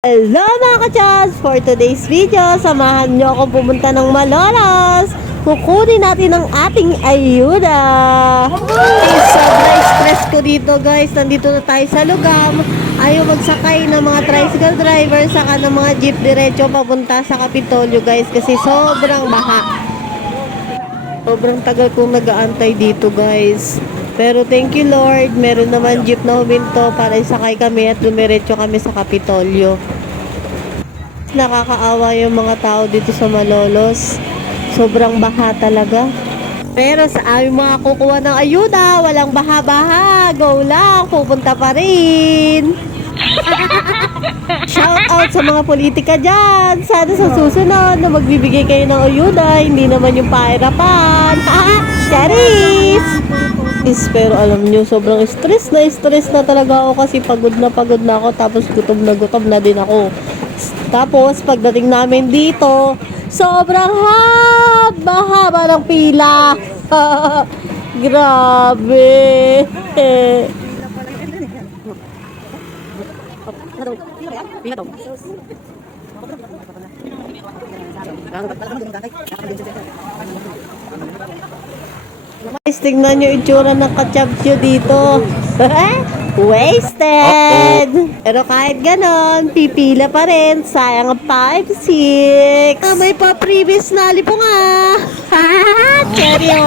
Hello mga ka-chats! For today's video, samahan nyo akong pumunta ng Malolos. Kukunin natin ang ating ayuda. Sobrang stress ko dito guys. Nandito na tayo sa Lugam. Ayaw magsakay ng mga tricycle driver saka ng mga jeep diretso papunta sa Kapitolyo guys. Kasi sobrang baha. Sobrang tagal kong nag-aantay dito guys. Pero thank you Lord, meron naman jeep na huminto para isakay kami at dumiretso kami sa Kapitolyo. Nakakaawa yung mga tao dito sa Malolos. Sobrang baha talaga. Pero sa aming mga kukuha ng ayuda, walang baha-baha. Go lang, pupunta pa rin. Shout out sa mga politika dyan. Sana sa susunod na magbibigay kayo ng ayuda, hindi naman yung pahirapan. Charis! Pero alam nyo, sobrang stress na talaga ako kasi pagod na ako, tapos gutom na din ako. Tapos pagdating namin dito, sobrang haba ng pila. Grabe. Guys, tignan nyo itsura ng kachapsyo dito. Wasted! Pero kahit ganon, pipila pa rin. Sayang ang 5-6. May pa-previous na lipo nga. Seryo?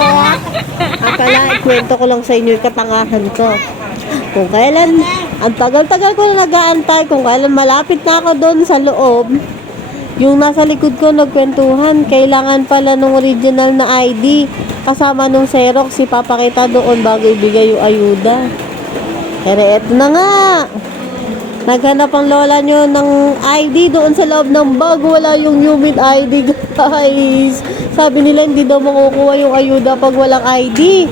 Akala, ikwento ko lang sa inyo yung katangahan ko. Kung kailan, ang tagal-tagal ko na nag-aantay, kung kailan malapit na ako doon sa loob, yung nasa likod ko nagkwentuhan, kailangan pala nung original na ID kasama nung Xerox, ipapakita doon bago ibigay yung ayuda. Pero eto na nga, naghanap ang lola nyo ng ID doon sa loob ng bag. Wala yung humid ID guys. Sabi nila hindi daw makukuha yung ayuda pag walang ID.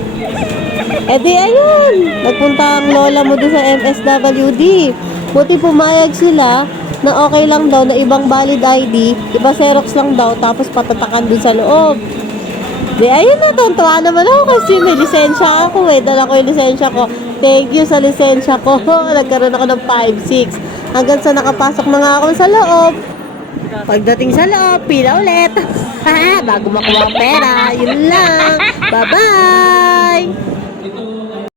E di ayun, nagpunta ang lola mo doon sa MSWD. Buti pumayag sila na okay lang daw na ibang valid ID, iba Xerox lang daw, tapos patatakan doon sa loob. Di ayun na, tuntua naman ako kasi may lisensya ako dala ko yung lisensya ko. Thank you sa lisensya ko. Nagkaroon ako ng 5-6 hanggang sa nakapasok na nga ako sa loob. Pagdating sa loob, pila ulit. Bago makuha ang pera. Yun lang. Bye bye.